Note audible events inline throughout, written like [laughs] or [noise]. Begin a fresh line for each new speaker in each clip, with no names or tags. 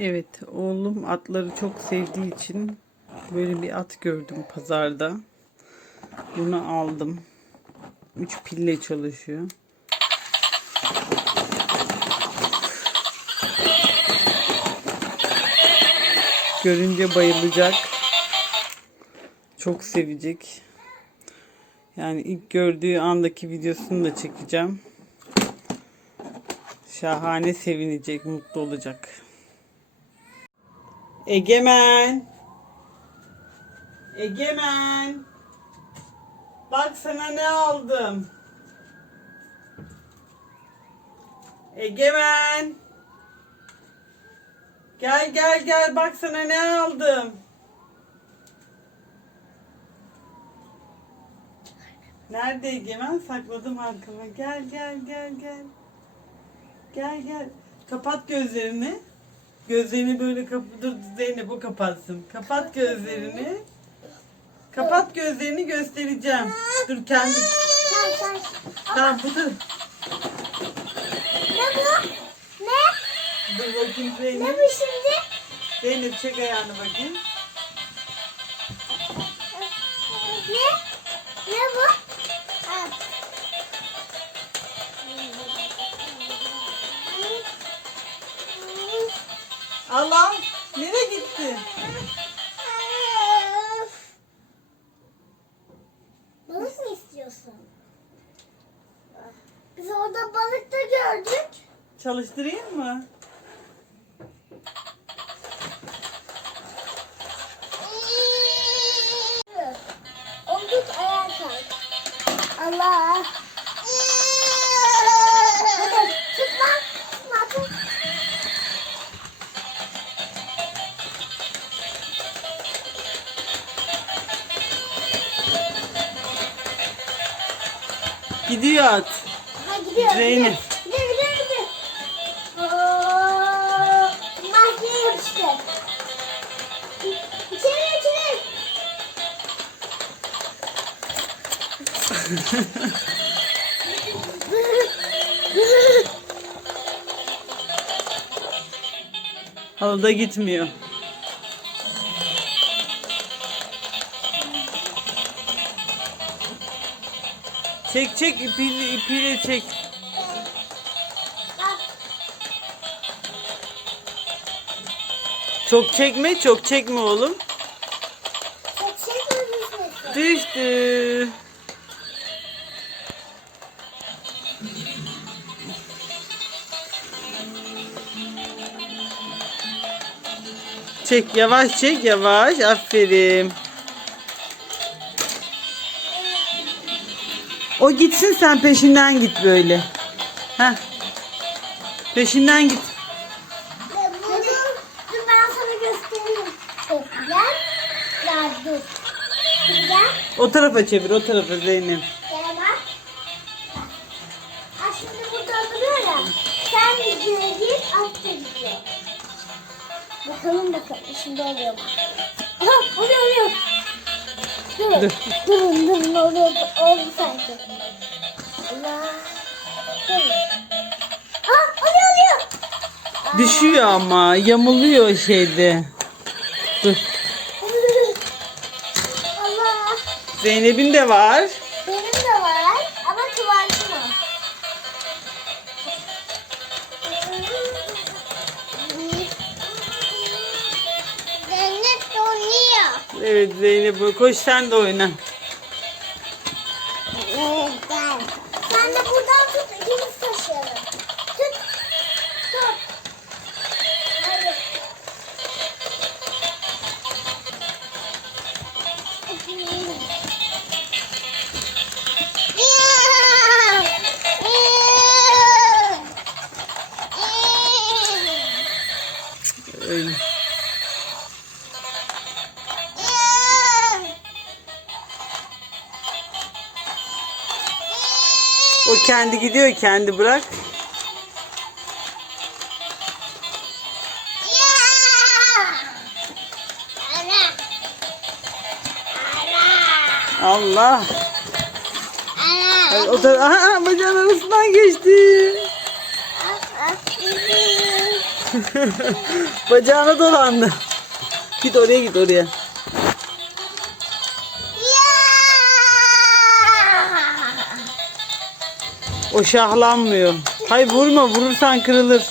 Evet, oğlum atları çok sevdiği için böyle bir at gördüm pazarda. Bunu aldım. 3 pille çalışıyor. Görünce bayılacak. Çok sevecek. Yani ilk gördüğü andaki videosunu da çekeceğim. Şahane sevinecek, mutlu olacak. Egemen. Egemen. Bak sana ne aldım. Egemen. Gel gel gel bak sana ne aldım. Nerede Egemen? Sakladım arkama. Gel gel gel gel. Gel gel. Kapat gözlerini. Gözlerini böyle kap dur Zeynep o kapatsın. Kapat gözlerini. Kapat gözlerini göstereceğim. Dur kendi. Tamam bu dur.
Ne bu? Ne?
Dur bakayım
Ne
Zeynep.
bu şimdi?
Zeynep çek ayağını bakayım.
Biz orada balık da gördük.
Çalıştırayım mı?
Ayağa kalk. Allah. Hadi tutma. Tutma tut.
Gidiyor at.
Gidiyor. Oo, Mahkeye yapıştı. İçeri içeri. [laughs]
Halıda gitmiyor. Çek çek ipiyle, ipiyle çek. Çok çekme çok çekme oğlum.
çok?
Düştü. Çek yavaş çek yavaş aferin. O gitsin sen peşinden git böyle. Heh. Peşinden git. O tarafa çevir o tarafa Zeynep.
Şimdi burada duruyor ya. Sen videoya gir, gidiyor. Bakalım bakalım şimdi oluyor mu? Aha oluyor oluyor. Durun.
Dur.
Durun durun oluyor. Oldu sanki. Allah. Durun. Aha oluyor oluyor.
Düşüyor ama yamuluyor şeyde. Dur. Zeynep'in de var.
Benim de var ama kıvarsın o. Cennet oynuyor.
Evet Zeynep koş sen de oyna. Kendi gidiyor kendi bırak. Allah. O da aha, bacağın arasından geçti. [laughs] Bacağına dolandı. Git oraya git oraya. O şahlanmıyor. Hay vurma vurursan kırılır.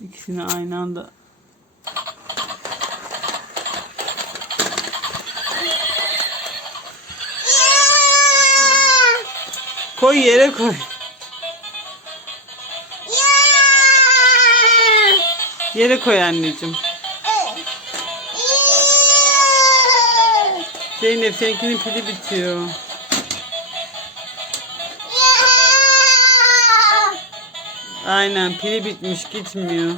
İkisini aynı anda. Koy yere koy. Yere koy anneciğim. Zeynep seninkinin pili bitiyor. Aynen pili bitmiş gitmiyor.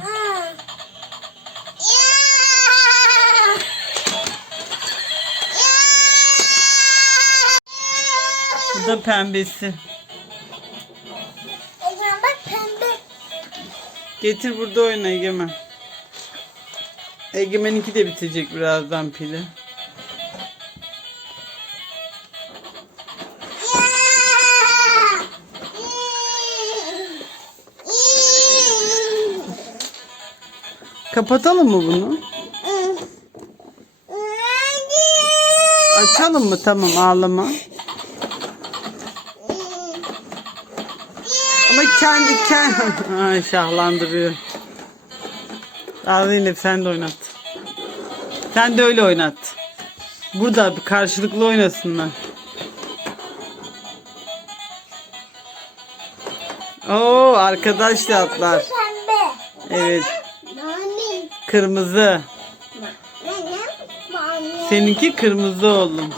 Bu da pembesi.
Egemen bak pembe.
Getir burada oyna Egemen. Egemen'inki de bitecek birazdan pili. Kapatalım mı bunu? Açalım mı? Tamam ağlama. Ama kendi kendi [laughs] Ay, şahlandırıyor. Al Zeynep sen de oynat. Sen de öyle oynat. Burada bir karşılıklı oynasınlar. Oo arkadaş atlar. Evet. Kırmızı. Seninki kırmızı oğlum.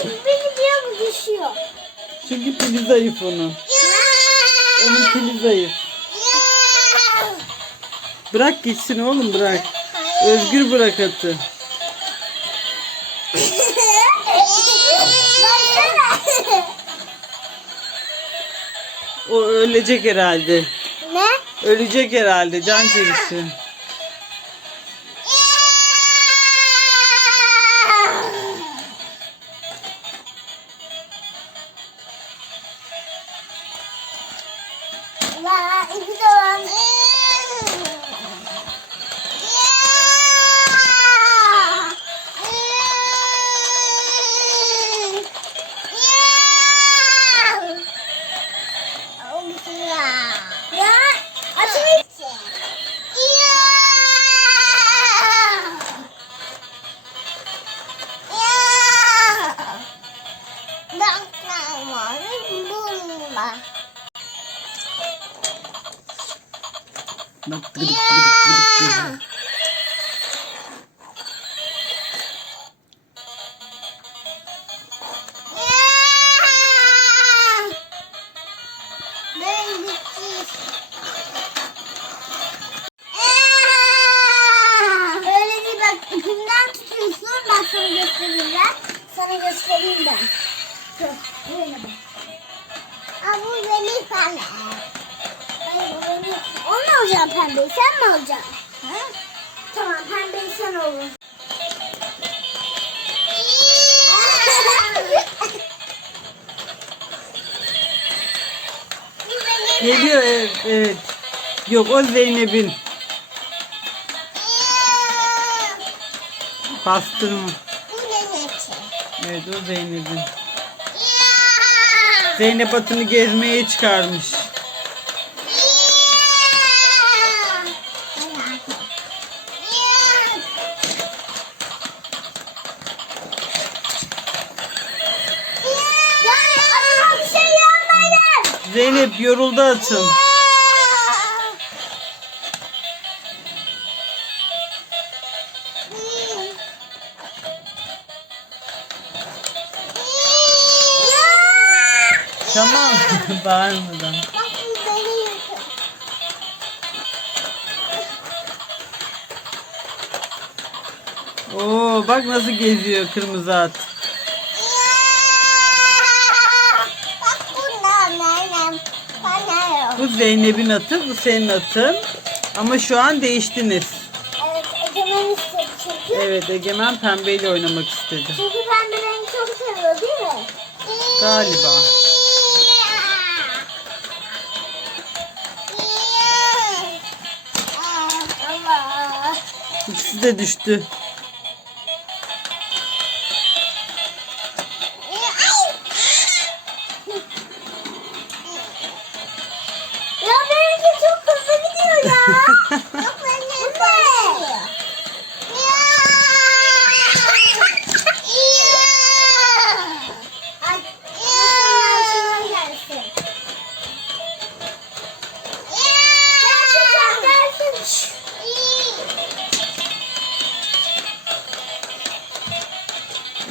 Bir gidiyor bu düşüyor.
Çünkü pili zayıf onun. Onun pili zayıf. Bırak gitsin oğlum bırak. Özgür bırak atı. O ölecek herhalde.
ne?
Ölecek herhalde can çekişi.
Bu benim pembe. Hayır bu benim. Onu mu alacaksın pembeyi sen mi alacaksın? Ha? Tamam pembeyi sen olur.
Geliyor evet, evet. Yok o Zeynep'in. Bastırma.
Bu benim.
Evet o Zeynep'in. Zeynep atını gezmeye çıkarmış.
Şey.
Zeynep yoruldu atın. Bağırmadan. Oo bak nasıl geziyor kırmızı at. Bu Zeynep'in atı, bu senin atın. Ama şu an değiştiniz.
Evet, Egemen istedi çünkü.
Evet Egemen pembeyle oynamak istedi.
Çünkü pembe rengi çok seviyor değil mi?
Galiba. İkisi de düştü.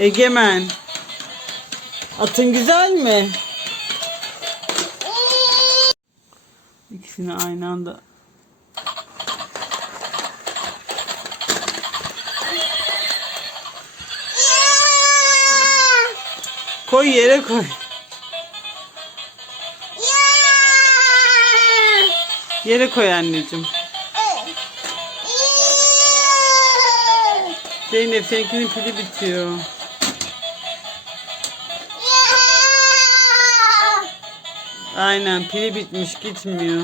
Egemen. Atın güzel mi? İkisini aynı anda. Koy yere koy. Yere koy anneciğim. Zeynep seninkinin pili bitiyor. Aynen pili bitmiş gitmiyor.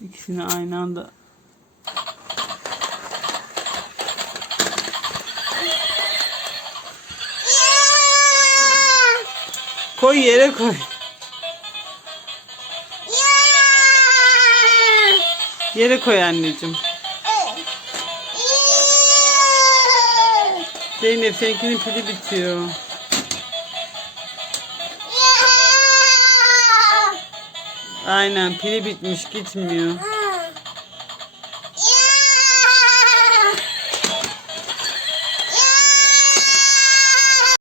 İkisini aynı anda. Koy yere koy. Yere koy anneciğim. Zeynep seninkinin pili bitiyor. Aynen pili bitmiş gitmiyor.